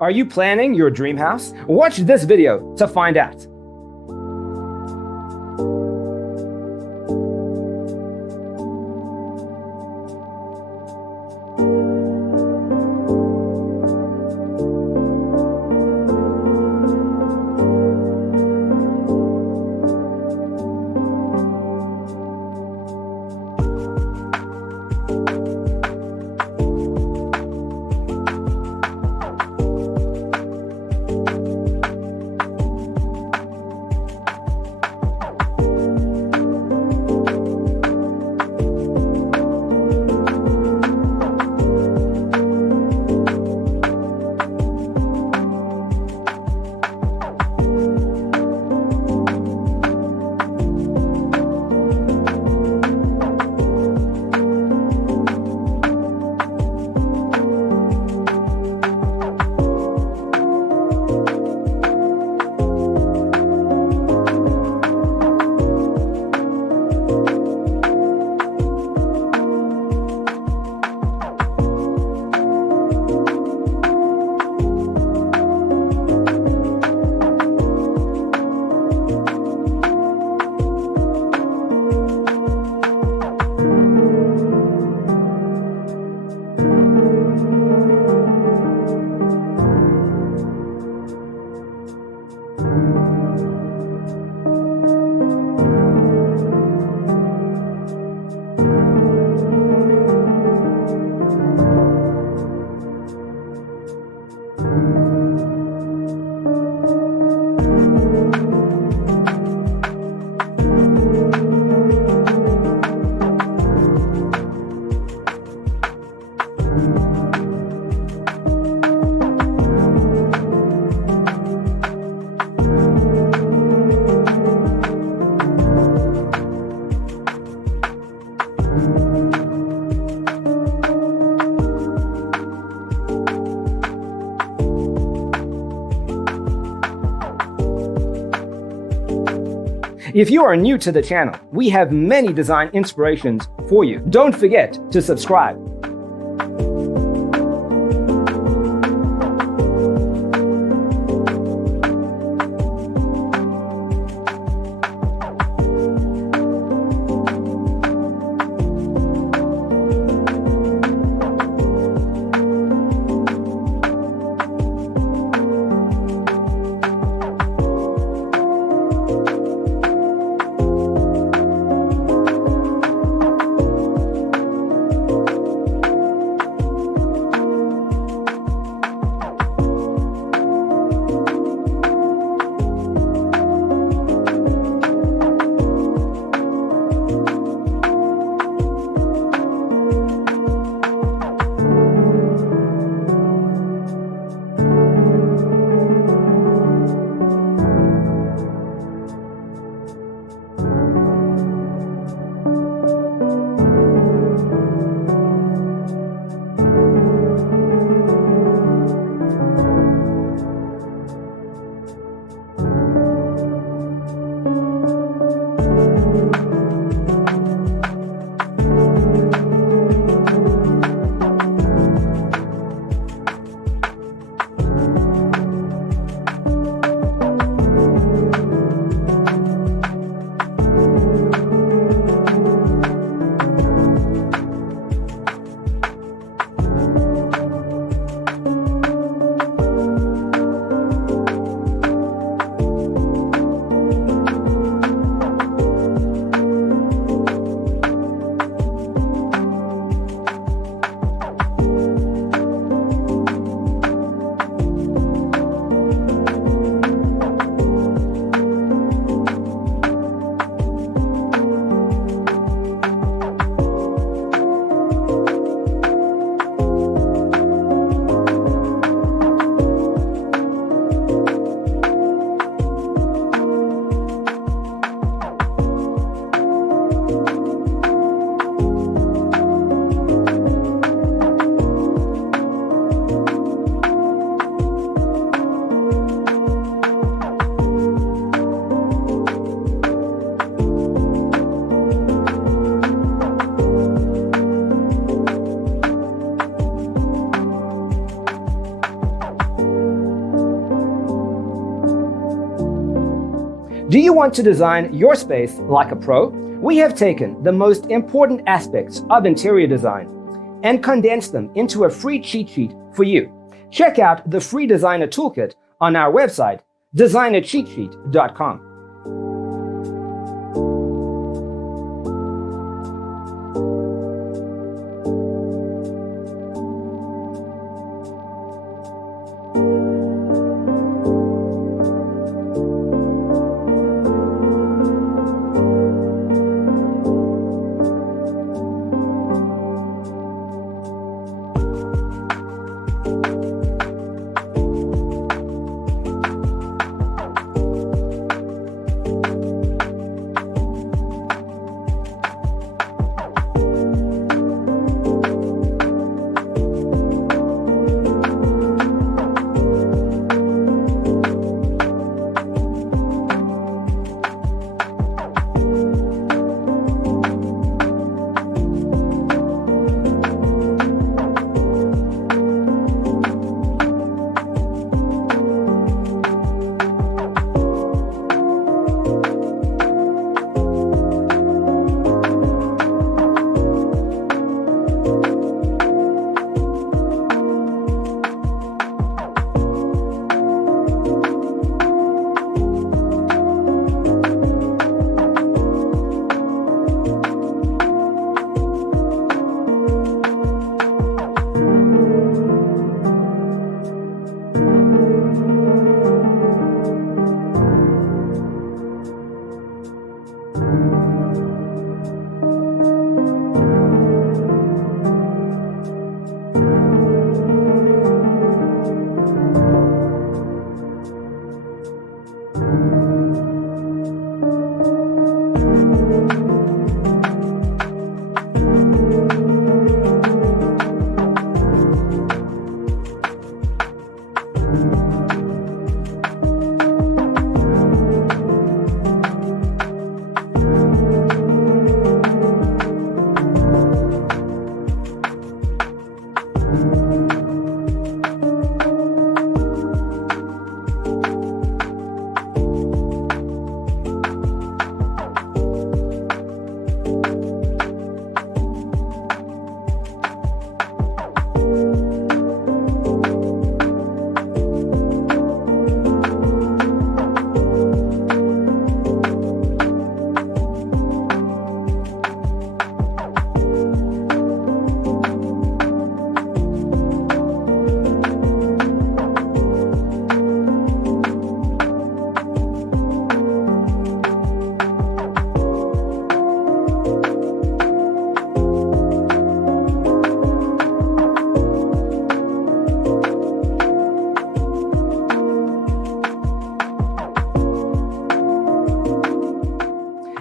Are you planning your dream house? Watch this video to find out. If you are new to the channel, we have many design inspirations for you. Don't forget to subscribe. Do you want to design your space like a pro? We have taken the most important aspects of interior design and condensed them into a free cheat sheet for you. Check out the free designer toolkit on our website, designercheatsheet.com.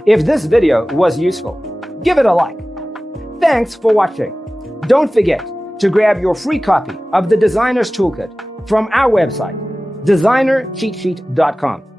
If this video was useful, give it a like. Thanks for watching. Don't forget to grab your free copy of the Designer's Toolkit from our website, designercheatsheet.com.